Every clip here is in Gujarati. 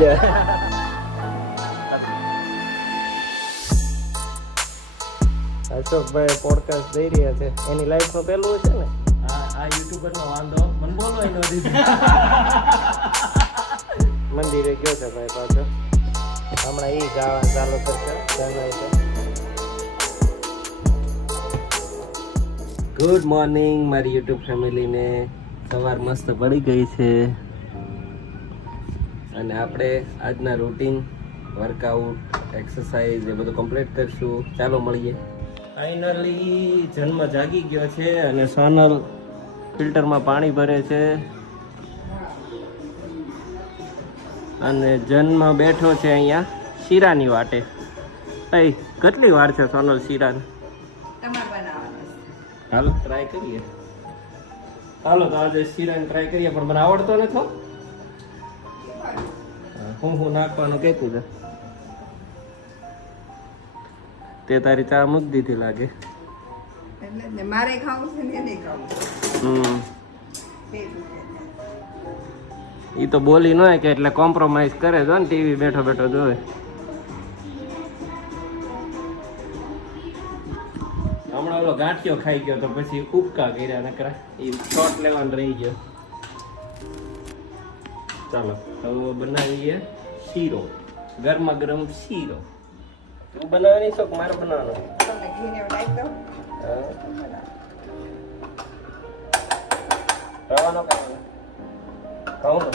લે અશોકભાઈ પોડકાસ્ટ દઈ રહ્યા છે. એની લાઈફમાં પેલું છે ને? આ આ યુટ્યુબર નો વાંધો. મને બોલવા એનો દીધી મંદિરે ગયો છે ભાઈ પાછો. હમણાં એ ગાવાનું ચાલુ કરશે જણાય છે. ગુડ મોર્નિંગ મારી યુટ્યુબ ફેમિલીને. સવાર મસ્ત પડી ગઈ છે. અને આપણે આજના રૂટીન વર્કઆઉટ એક્સરસાઇઝ એ બધું કમ્પ્લીટ કરશું. ચાલો મળીએ. ફાઇનલી જન્મ જાગી ગયો છે અને સોનલ ફિલ્ટરમાં પાણી ભરે છે. અને જન્મ બેઠો છે અહીંયા શીરાની વાટે. અહીં કેટલી વાર છે સોનલ શીરાની? હાલો ટ્રાય કરીએ. હાલો તો આજે શીરાને ટ્રાય કરીએ પણ મને આવડતો નથી હો. હું નાખવાનું કહેતી છે તે તારી ચા મૂકી દીધી લાગે. એટલે મારે ખાવું છે ને એને ખાવું હમ. એ તો બોલી ન કે એટલે કોમ્પ્રોમાઇઝ કરે જો ને ટીવી બેઠો બેઠો જોવે. હમણાં ઓલો ગાંઠિયો ખાઈ ગયો તો પછી ઉપકા કર્યા નકરા. એ શોટ લેવાનું રહી ગયો. ચાલો હવે બનાવીએ શીરો ગરમા ગરમ શીરો. તું બનાવવાની શોખ મારે બનાવવાનો. રવાનો કહું ને?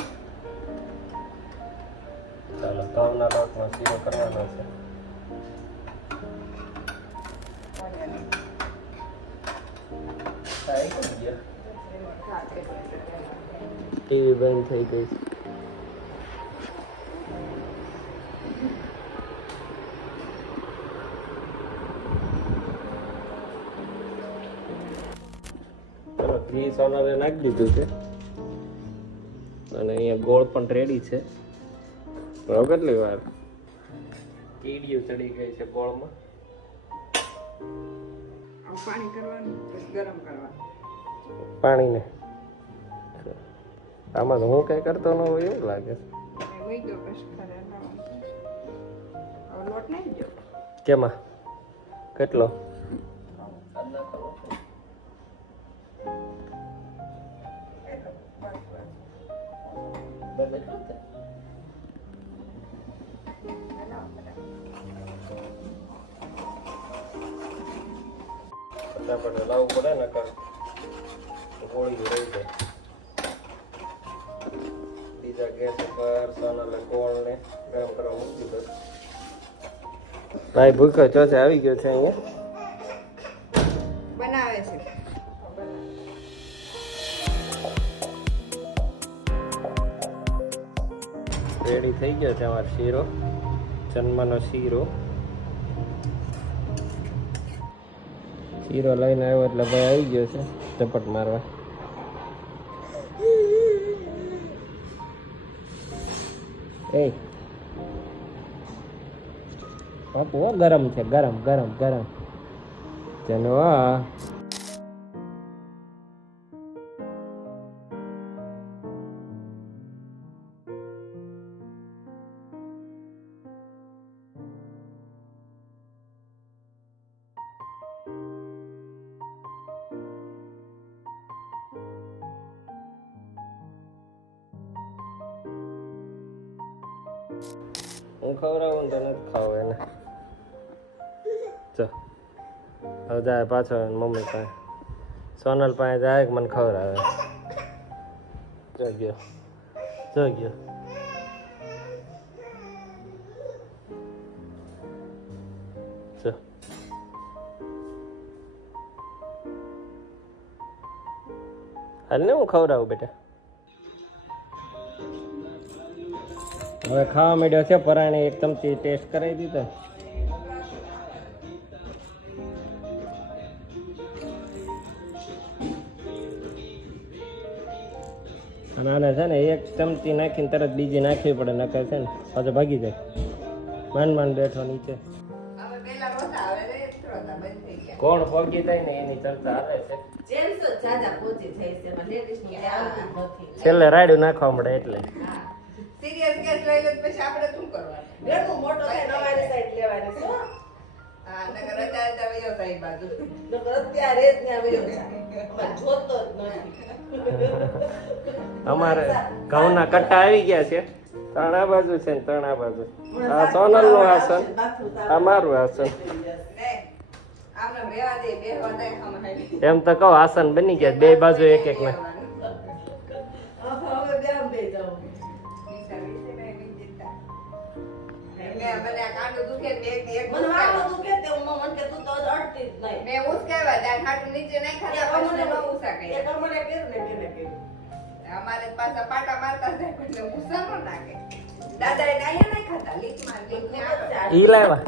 ચાલો ઘઉંના લોટમાં શીરો કરવાનો છે. ટીવી બંધ થઈ ગઈ સોનારે નાખી દીધું છે. અને અહીંયા ગોળ પણ રેડી છે. હવે કેટલી વાર? કીડીઓ ચડી ગઈ છે ગોળમાં. પાણી કરવાનું ગરમ કરવાનું. પાણીને. આમાં તો હું કઈ કરતો ન હોય એવું લાગે છે. કેમાં? મૂકી કેમાં કેટલો ફટાફટ લાવવું પડે ને કર ગોળી રહી જાય. બીજા ગેસ ઉપર સોનલે ગોળ ને ગરમ કરવા મૂકી દઉં. ભાઈ ભૂખ્યો ચોથે આવી ગયો છે અહીંયા. થઈ ગયો છે અમારો શીરો જન્મનો શીરો શીરો લઈને આવ્યો એટલે ભાઈ આવી ગયો છે ઝપટ મારવા એ બાપુ ગરમ છે ગરમ ગરમ ગરમ જનવા હું ખવડાવું તો નથી ખાવ એને. ચો હવે જાય પાછો મમ્મી પાસે. સોનલ પાસે જાય મને ખવડાવે જો ગયો. જો ગયો. હાલ ને હું ખવડાવું બેટા? હવે ખાવા માંડ્યો છે પરાણે એક ચમચી ટેસ્ટ કરાવી દીધો. અને આને છે ને એક ચમચી નાખીને તરત બીજી નાખવી પડે નકર છે ને પાછો ભાગી જાય. માંડ માંડ બેઠો નીચે. કોણ પોગી થાય ને એની ચર્ચા આવે છે. છેલ્લે રાડ્યું નાખવા મળે એટલે. સિરિયસ કેસ લઈ લે પછી આપણે શું કરવાનું? ભેગું મોટો થાય નવારી સાઈડ લેવાની છે હો. નકર અત્યારે તો વયો સાહેબ બાજુ. નકર અત્યારે જ ત્યાં વયો જોતો જ નથી. અમારે ઘઉંના કટ્ટા આવી ગયા છે. ત્રણ આ બાજુ છે ને ત્રણ આ બાજુ. આ સોનલનું આસન. આ મારું આસન. એમ તો કહો આસન બની ગયા બે બાજુ એક એક ને આ કાંડું એક એક મને વાળો દુખે તે હું મને કે તું તો અડતી જ નહીં. મેં નીચે ન ને. અમારે પાછા પાટા મારતા જાય એટલે ગુસ્સા ન નાખે. દાદા એ અહીંયા નહીં ખાતા લીકમાં લીકને આગળ. ઈ લાવ્યા.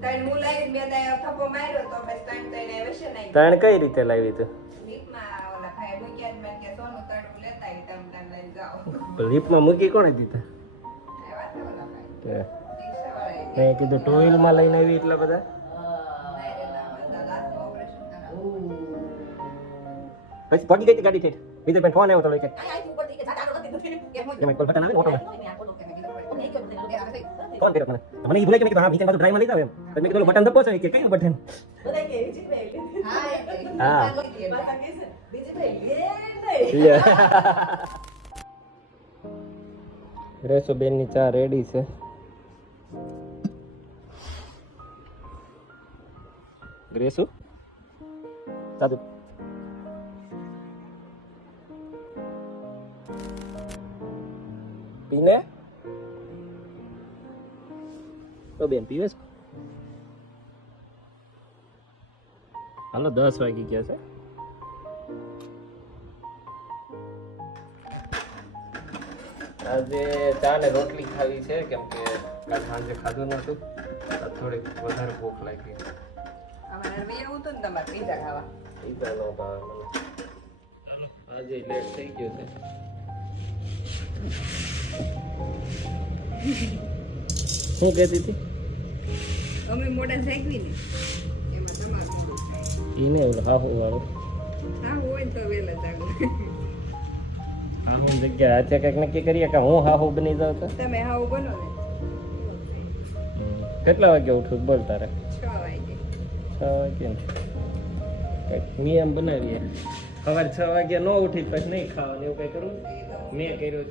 ત્રણ હું લાવી મેં ત્યાં થપ્પો માર્યો તો બસ ત્રણ એ વચ્ચે નાખ્યા. ત્રણ કઈ રીતે લાવી તું? લીકમાં ઓલા ભાઈ મૂક્યા મેં કે સોનું તળું લેતા આવી તમે તમે લઈને જાઓ લીપમાં મૂકી કોણે દીધા? આવ્યા મેં કીધું ટુ વ્હીલમાં લઈને આવી એટલા બધા. પછી પડી ગઈ ગાડી ઠેઠ બીજે પણ ફોન આવ્યો તો કે છે. ફોન કર્યો મને મને ઈ ભૂલાઈ ગયું હા બીજા બાજુ ડ્રાઈવમાં લઈ જાવ એમ મેં કીધું બટન દબો છો કે કયું બટન. હા, એ તો. હા. લીધી ગ્રેસુ સાદુ પીને તો બેન પીવે છે હાલો દસ વાગી ગયા છે આજે ચા ને રોટલી ખાવી છે કેમ કે કાલ સાંજે ખાધું નતું થોડીક વધારે ભૂખ લાગી અમારે એવું હતું ને તમારે પીઝા ખાવા? પીઝા નો ભાવે મને. ચાલો આજે લેટ થઈ ગયો છે. શું કહેતી હતી? અમે મોઢા શેકવી ને એમાં તમારું. એને ઓલું હાહુ વાળું. હા હોય તો વેલા જાગો. હાહુ જગ્યા આજે કંઈક નક્કી કરીએ કે હું હાહુ બની જાઉં તો? તમે હાવ બનો ને. કેટલા વાગે ઉઠું બોલ તારે? છ વાગે. છ? વાગે મેં એમ બનાવીએ. સવારે છ વાગ્યા ન ઉઠી પછી નહીં ખાવાનું, એવું કંઈ કરું? મેં કર્યું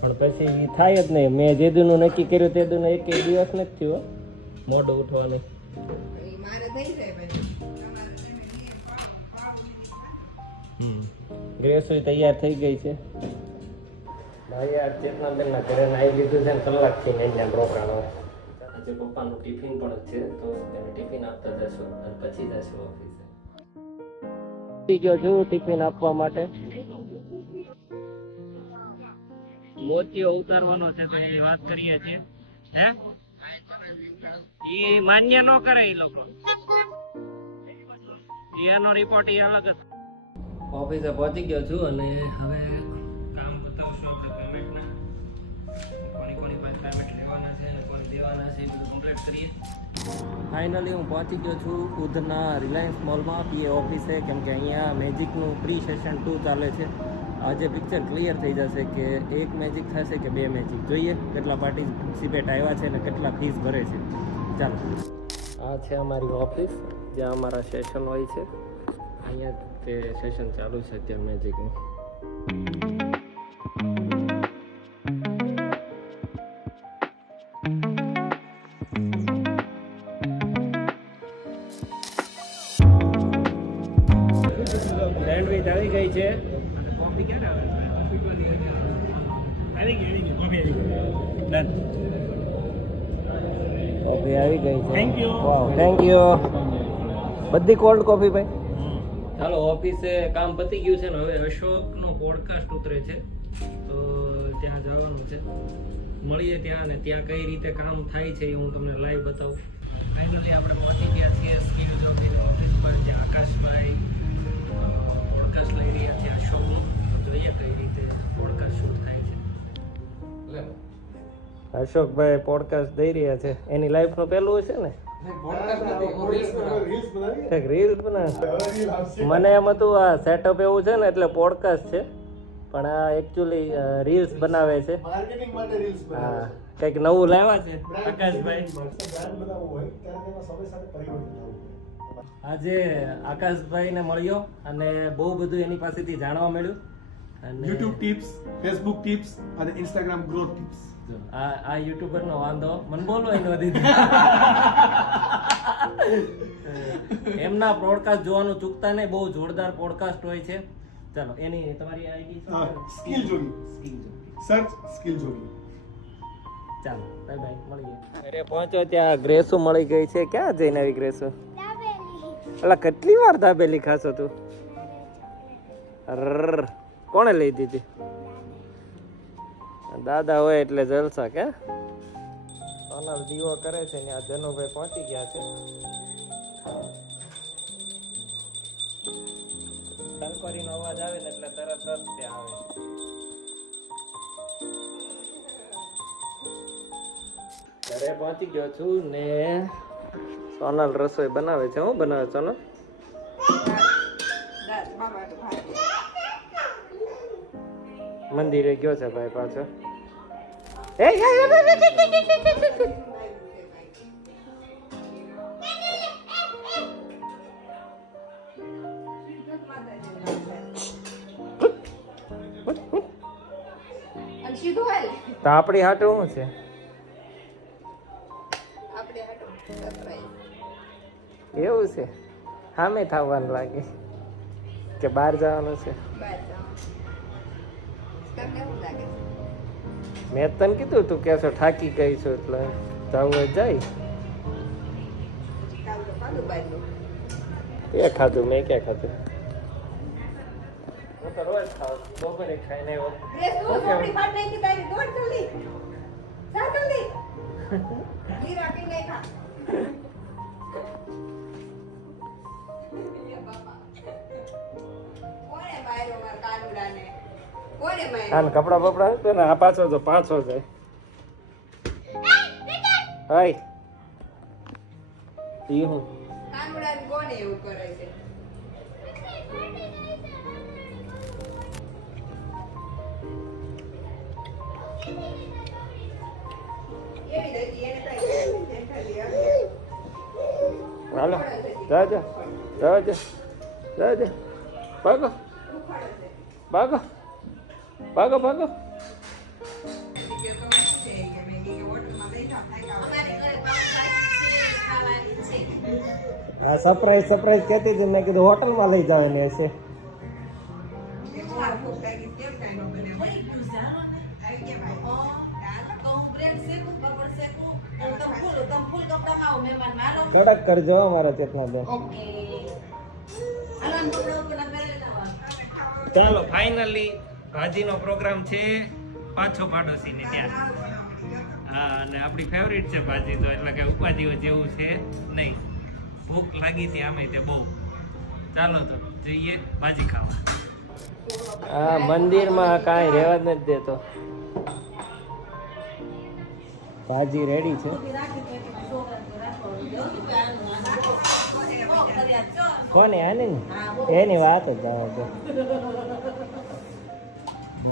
પણ પછી થાય જ નહીં. મેં જે દીનું નક્કી કર્યું તે દુનો એક દિવસ નથી થયો મોડું ઉઠવાનું. ગ્રેસોય તૈયાર થઈ ગઈ છે. ભાઈ આ ચેતનાબેન ના ઘરે નાઈ લીધું છે ને કલાકથી ને અહીંયા રોકાણો. આજે પપ્પાનું ટિફિન પણ છે તો એને ટિફિન આપતા જશો અને પછી જશો ઓફિસે. ગયો છું ટિફિન આપવા માટે. મોતીઓ ઉતારવાનો છે તો એ વાત કરીએ છીએ. હે? એ માન્ય ન કરે એ લોકો. એનો રિપોર્ટ એ અલગ ઓફિસે પહોંચી ગયો છું અને હવે કરીએ ફાઇનલી હું પહોંચી ગયો છું ઉધના રિલાયન્સ મોલમાં પીએ ઓફિસે કેમ કે અહીંયા મેજિકનું પ્રી સેશન ટુ ચાલે છે. આજે પિક્ચર ક્લિયર થઈ જશે કે એક મેજિક થશે કે બે મેજિક જોઈએ કેટલા પાર્ટિસિપેટ આવ્યા છે અને કેટલા ફીસ ભરે છે. ચાલો. આ છે અમારી ઓફિસ જ્યાં અમારા સેશન હોય છે. અહીંયા તે સેશન ચાલુ છે અત્યારે મેજિકનું કોફી આવી ગઈ છે. થેન્ક યુ થેન્ક યુ બધી કોલ્ડ કોફી ભાઈ? ચાલો ઓફિસે કામ પતી ગયું છે ને હવે અશોકનો પોડકાસ્ટ ઉતરે છે. તો ત્યાં જવાનું છે. મળીએ ત્યાં ને ત્યાં કઈ રીતે કામ થાય છે એ હું તમને લાઈવ બતાવું. ફાઇનલી આપણે પહોંચી ગયા છીએ સ્કિલ જોબની ઓફિસ પર જે આકાશભાઈ પોડકાસ્ટ લઈ રહ્યા છે અશોકનો. તો જોઈએ કઈ રીતે પોડકાસ્ટ શૂટ થાય છે. અશોકભાઈ પોડકાસ્ટ દઈ રહ્યા છે. એની લાઈફનું પહેલું છે ને. રીલ્સ કંઈક રીલ્સ બનાવે. મને એમ હતું આ સેટઅપ એવું છે ને એટલે પોડકાસ્ટ છે. પણ આ એકચ્યુઅલી રીલ્સ બનાવે છે. માર્કેટિંગ માટે રીલ્સ હા કંઈક નવું લાવ્યા છે. આકાશભાઈ. આજે આકાશભાઈને મળ્યો અને બહુ બધું એની પાસેથી જાણવા મળ્યું. અને YouTube ટિપ્સ ફેસબુક ટિપ્સ અને ઇન્સ્ટાગ્રામ ગ્રોથ ટિપ્સ આ આ યુટ્યુબર નો વાંધો. મને બોલો ન દીધી. એમના પોડકાસ્ટ જોવાનું ચૂકતા નહીં. બહુ જોરદાર પોડકાસ્ટ હોય છે. ચાલો એની તમારી ID skill Jogi skill search skill Jogi ચાલો બાય બાય મળીએ. અરે પહોંચો ત્યાં ગ્રેસુ મળી ગઈ છે. ક્યાં જઈને આવી ગ્રેસુ? એટલે કેટલી વાર દાબેલી ખાશો તું? કોણે લઈ દીધી? દાદા હોય એટલે જલસા કે? સોનલ દીવો કરે છે ને આ જનુભાઈ પહોંચી ગયા છે. ટંકોરીનો અવાજ આવે ને એટલે તરત જ ત્યાં આવે ઘરે પહોંચી ગયો છું ને સોનલ રસોઈ બનાવે છે હું બનાવે સોનલ? મંદિરે ગયો છે ભાઈ પાછો તો આપણી હાટું શું છે. એવું છે સામે થવાનું લાગે કે બહાર જવાનું છે મેં તને કીધું તું કે છો થાકી ગઈ છું એટલે જવું હોય જાય. એ ખાધું? મેં ક્યાં ખાધું? હું તો રોજ ખાઉં બપોરે ખાઈને આને કપડા બપડા તો ને આ પાછો જો પાછો જાય. હાય ઈ હું? કોણે એવું કરે છે? હાલો જા જા જા જા જા જા ભાગો ભાગો. ભાગો ભાગો. હા સરપ્રાઈઝ સરપ્રાઈઝ કહેતી હતી મેં કીધું હોટલમાં લઈ જવાની હશે. બને કડક કરજો અમારા ચેતનાબેન ચાલો ફાઇનલી ભાજીનો પ્રોગ્રામ છે પાછો પાડોશીને ત્યાં. હા, અને આપણી ફેવરિટ છે ભાજી તો એટલે કે ઉપાધિઓ જેવું છે નહીં. ભૂખ લાગી હતી આમે તે બહુ. ચાલો તો જઈએ ભાજી ખાવા. હા મંદિરમાં કાંઈ રહેવા જ નથી દેતો. ભાજી રેડી છે. કોને આને એની વાત જ જવા દો.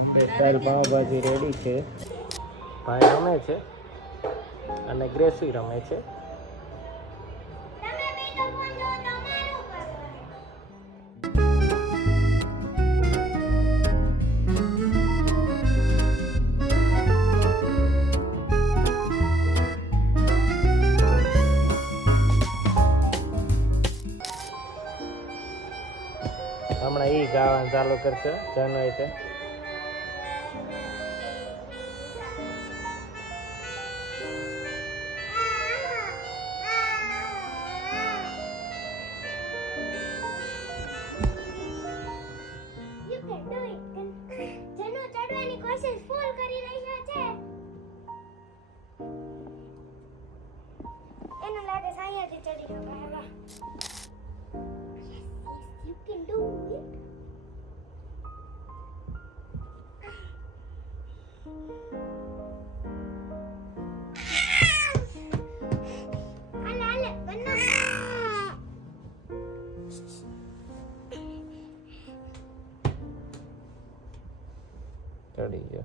સ્ટાઇલ પાવભાજી રેડી છે. ભાઈ રમે છે અને ગ્રેસી રમે છે. હમણાં એ ગાવાનું ચાલુ કરશે જનોય ચડી ગયો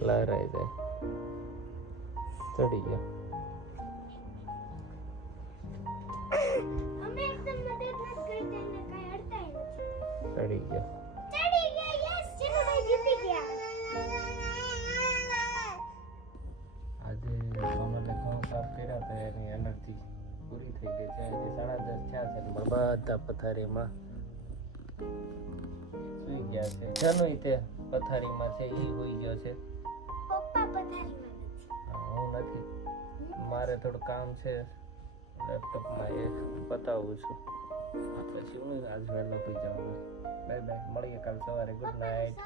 લહેરાઈ જાય ચડી ગયો ચડી આજે સોનલે ઘઉં સાફ કર્યા હતા એની એનર્જી પૂરી થઈ ગઈ છે સાડા દસ થયા છે બધા પથારીમાં સુઈ ગયા છે. જનુય તે પથારીમાં છે એ હોઈ ગયો છે. પપ્પા પથારીમાં નથી. હું નથી. મારે થોડું કામ છે. લેપટોપમાં એ પતાવું છું. પછી હું આજ વહેલો હોઈ જાઉં બાય બાય મળીએ કાલ સવારે. Good night